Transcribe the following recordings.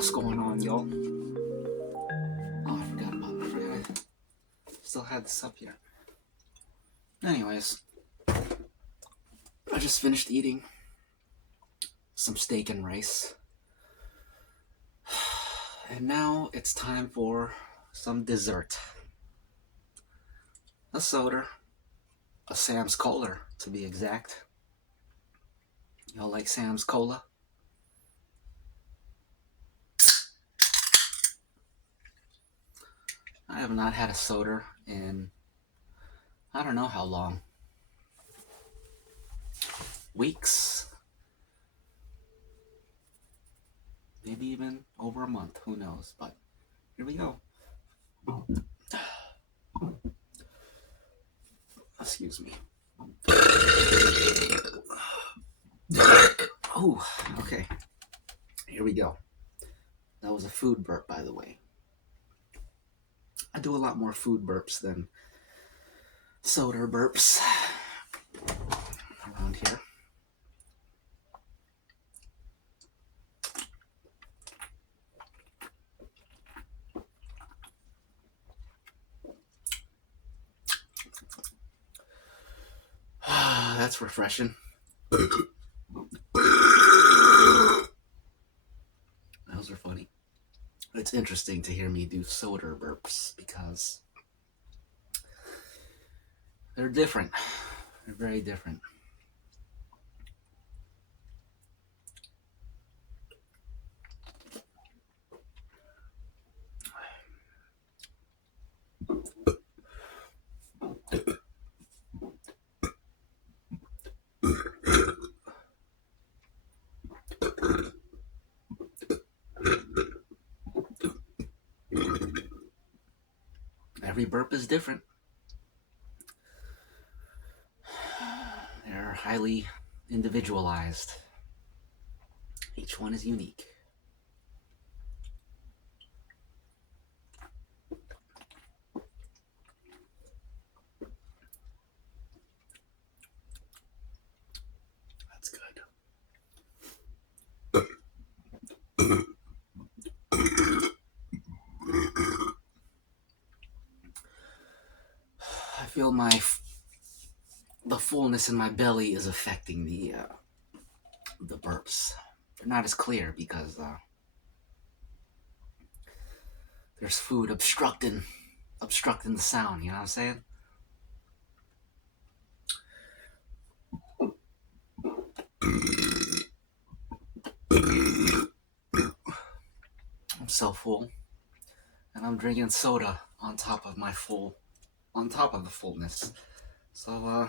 What's going on, y'all? Oh, I forgot about it. I still had this up here. Anyways, I just finished eating some steak and rice. And now it's time for some dessert. A soda. A Sam's Cola, to be exact. Y'all like Sam's Cola? I have not had a soda in I don't know how long. Weeks? Maybe even over a month. Who knows? But here we go. Excuse me. Oh, okay. Here we go. That was a food burp, by the way. I do a lot more food burps than soda burps around here. That's refreshing. Those are funny. It's interesting to hear me do soda burps because they're different. They're very different. Every burp is different. They're highly individualized. Each one is unique. That's good. I feel the fullness in my belly is affecting the burps. They're not as clear because there's food obstructing the sound. You know what I'm saying? I'm so full, and I'm drinking soda on top of the fullness. So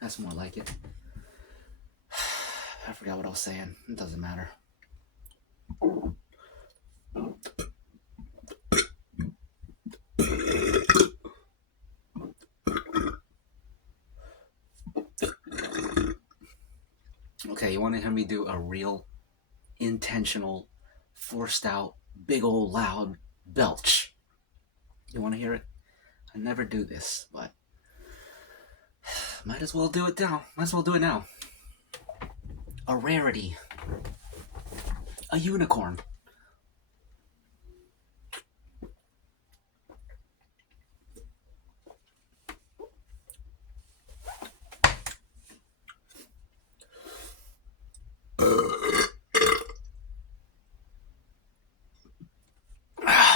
that's more like it. I forgot what I was saying. It doesn't matter. Okay, you want to hear me do a real, intentional, forced out, big old loud belch? You want to hear it? I never do this, but might as well do it now. A rarity. A unicorn.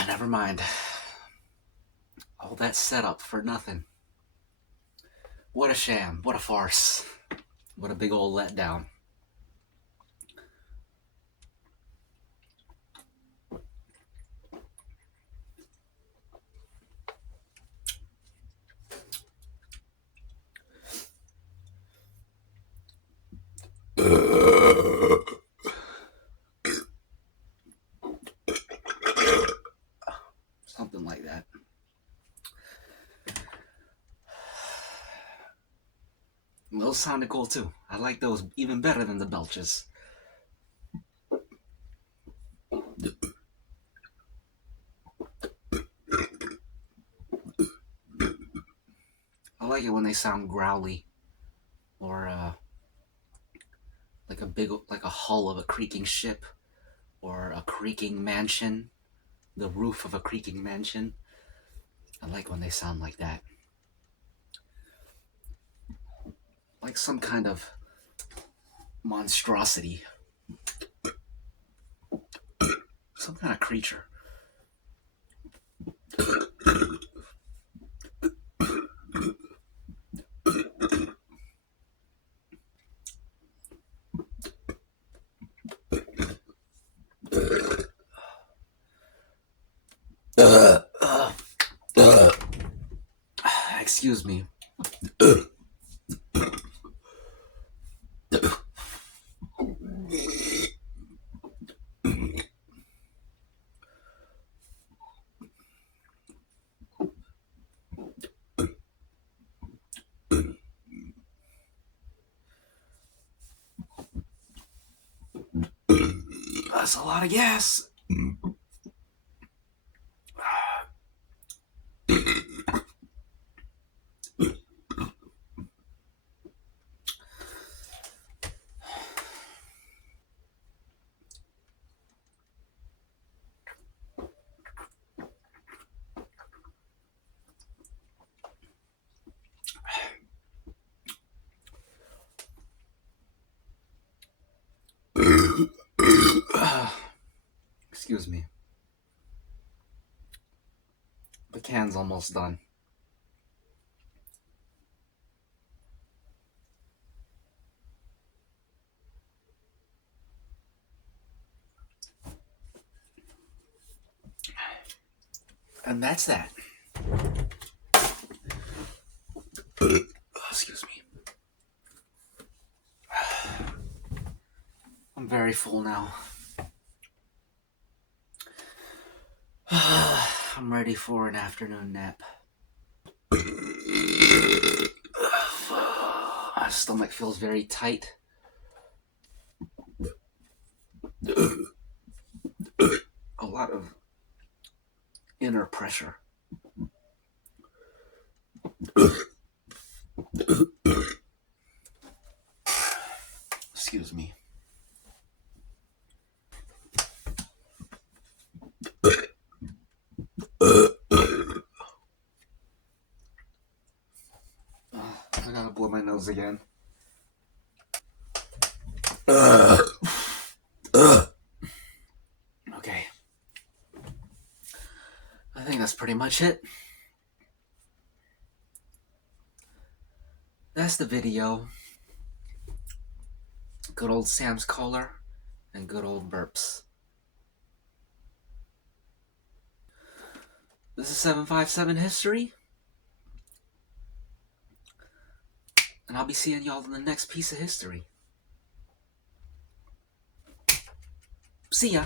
Never mind. All that setup for nothing. What a sham. What a farce. What a big old letdown. Something like that. Those sounded cool too. I like those even better than the belches. I like it when they sound growly. or like a hull of a creaking ship, or a creaking mansion, the roof of a creaking mansion. I like when they sound like that. Like some kind of monstrosity. Some kind of creature. Excuse me. That's a lot of gas. Excuse me. The can's almost done. And that's that. Excuse me. I'm very full now. I'm ready for an afternoon nap. My stomach feels very tight. A lot of inner pressure. Excuse me. I gotta blow my nose again. Okay. I think that's pretty much it. That's the video. Good old Sam's Collar and good old Burps. This is 757 History. And I'll be seeing y'all in the next piece of history. See ya.